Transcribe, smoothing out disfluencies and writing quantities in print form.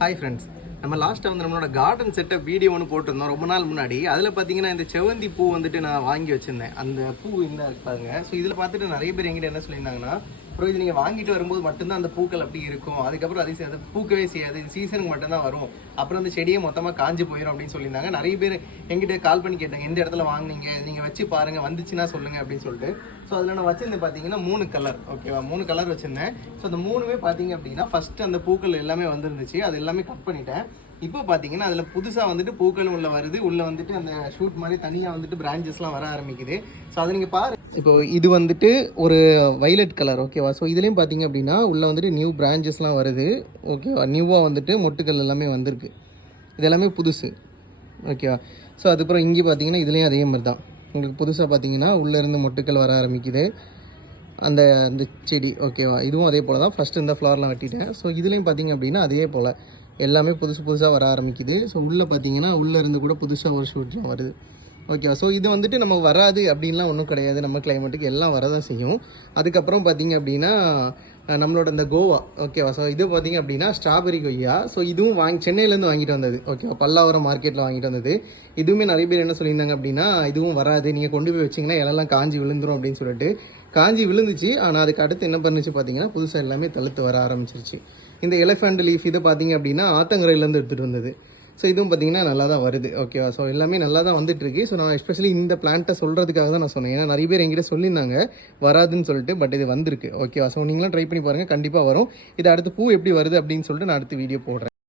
Hi friends, நம்ம லாஸ்ட்டாக வந்து நம்மளோட கார்டன் செட்டப் வீடியோ ஒன்று போட்டிருந்தோம் ரொம்ப நாள் முன்னாடி. அதில் பார்த்தீங்கன்னா இந்த செவந்தி பூ வந்துட்டு நான் வாங்கி வச்சுருந்தேன். அந்த பூ என்ன இருப்பாங்க. ஸோ இதில் பார்த்துட்டு நிறைய பேர் எங்கிட்ட என்ன சொல்லியிருந்தாங்கன்னா, அப்புறம் இது நீங்கள் வாங்கிட்டு வரும்போது மட்டும்தான் அந்த பூக்கள் அப்படி இருக்கும், அதுக்கப்புறம் அது பூக்கவே செய்யாது, இது சீசனுக்கு மட்டும்தான் வரும், அப்புறம் அந்த செடியை மொத்தமாக காஞ்சி போயிடும் அப்படின்னு சொல்லியிருந்தாங்க. நிறைய பேர் எங்கிட்ட கால் பண்ணி கேட்டாங்க, எந்த இடத்துல வாங்கினீங்க, நீங்கள் வச்சு பாருங்கள், வந்துச்சுன்னா சொல்லுங்கள் அப்படின்னு சொல்லிட்டு. ஸோ அதில் நான் வச்சுருந்தேன் பார்த்தீங்கன்னா 3 கலர். ஓகேவா, 3 கலர் வச்சுருந்தேன். ஸோ அந்த 3மே பார்த்தீங்க அப்படின்னா ஃபஸ்ட்டு அந்த பூக்கள் எல்லாமே வந்துருந்துச்சு, அது எல்லாமே கட் பண்ணிட்டேன். இப்போ பார்த்தீங்கன்னா அதில் புதுசாக வந்துட்டு பூக்கள் உள்ள வருது, உள்ளே வந்துட்டு அந்த ஷூட் மாதிரி தனியாக வந்துட்டு பிரான்ச்சஸ்லாம் வர ஆரம்பிக்குது. ஸோ அதை நீங்கள் பாரு. இப்போ இது வந்துட்டு ஒரு வைலட் கலர். ஓகேவா, ஸோ இதுலேயும் பார்த்தீங்க அப்படின்னா உள்ளே வந்துட்டு நியூ பிரான்ச்சஸ்லாம் வருது. ஓகேவா, நியூவாக வந்துட்டு மொட்டுக்கள் எல்லாமே வந்திருக்கு, இது எல்லாமே புதுசு. ஓகேவா, ஸோ அதுக்கப்புறம் இங்கே பார்த்தீங்கன்னா இதுலேயும் அதே மாதிரி தான் உங்களுக்கு புதுசாக பார்த்தீங்கன்னா உள்ளேருந்து மொட்டுக்கள் வர ஆரம்பிக்குது அந்த அந்த செடி. ஓகேவா, இதுவும் அதே போல் தான். ஃபஸ்ட்டு இந்த ஃப்ளவர்லாம் வெட்டிட்டேன். ஸோ இதுலேயும் பார்த்தீங்க அப்படின்னா அதே போல் எல்லாமே புதுசாக வர ஆரம்பிக்குது. ஸோ உள்ளே பார்த்தீங்கன்னா உள்ளேருந்து கூட புதுசாக ஒரு ஷூட்லாம் வருது. ஓகேவா, ஸோ இது வந்துட்டு நம்ம வராது அப்படின்லாம் ஒன்றும் கிடையாது, நம்ம கிளைமேட்டுக்கு எல்லாம் வரதான் செய்யும். அதுக்கப்புறம் பார்த்தீங்க அப்படின்னா நம்மளோட இந்த கோவா. ஓகேவா, ஸோ இது பார்த்தீங்க அப்படின்னா ஸ்ட்ராபெரி கொய்யா. ஸோ இதுவும் சென்னையிலேருந்து வாங்கிட்டு வந்தது. ஓகேவா, பல்லாவரம் மார்க்கெட்டில் வாங்கிட்டு வந்தது. இதுவுமே நிறைய பேர் என்ன சொல்லியிருந்தாங்க அப்படின்னா, இதுவும் வராது, நீங்கள் கொண்டு போய் வச்சிங்கன்னா இலெல்லாம் காஞ்சி விழுந்துரும் அப்படின்னு சொல்லிட்டு. காஞ்சி விழுந்துச்சு, ஆனால் அதுக்கு அடுத்து என்ன பண்ணுச்சு பார்த்தீங்கன்னா புதுசாக எல்லாமே தழுத்து வர ஆரம்பிச்சிருச்சு. இந்த எலிஃபண்ட் லீஃப் இதை பார்த்தீங்க அப்படின்னா ஆத்தங்கரையிலேருந்து எடுத்துகிட்டு வந்தது. ஸோ இதுவும் பார்த்தீங்கன்னா நல்லா தான் வருது. ஓகேவா, ஸோ எல்லாமே நல்லா தான் வந்துட்டுருக்கு. ஸோ நான் எஸ்பெஷலி இந்த பிளான்ட்டை சொல்கிறதுக்காக தான் நான் சொன்னேன், ஏன்னா நிறைய பேர் எங்கிட்ட சொல்லியிருந்தாங்க வராதுன்னு சொல்லிட்டு. பட் இது வந்திருக்கு. ஓகேவா, ஸோ நீங்களும் ட்ரை பண்ணி பாருங்கள், கண்டிப்பாக வரும். இது அடுத்து பூ எப்படி வருது அப்படின்னு சொல்லிட்டு நான் அடுத்த வீடியோ போடுறேன்.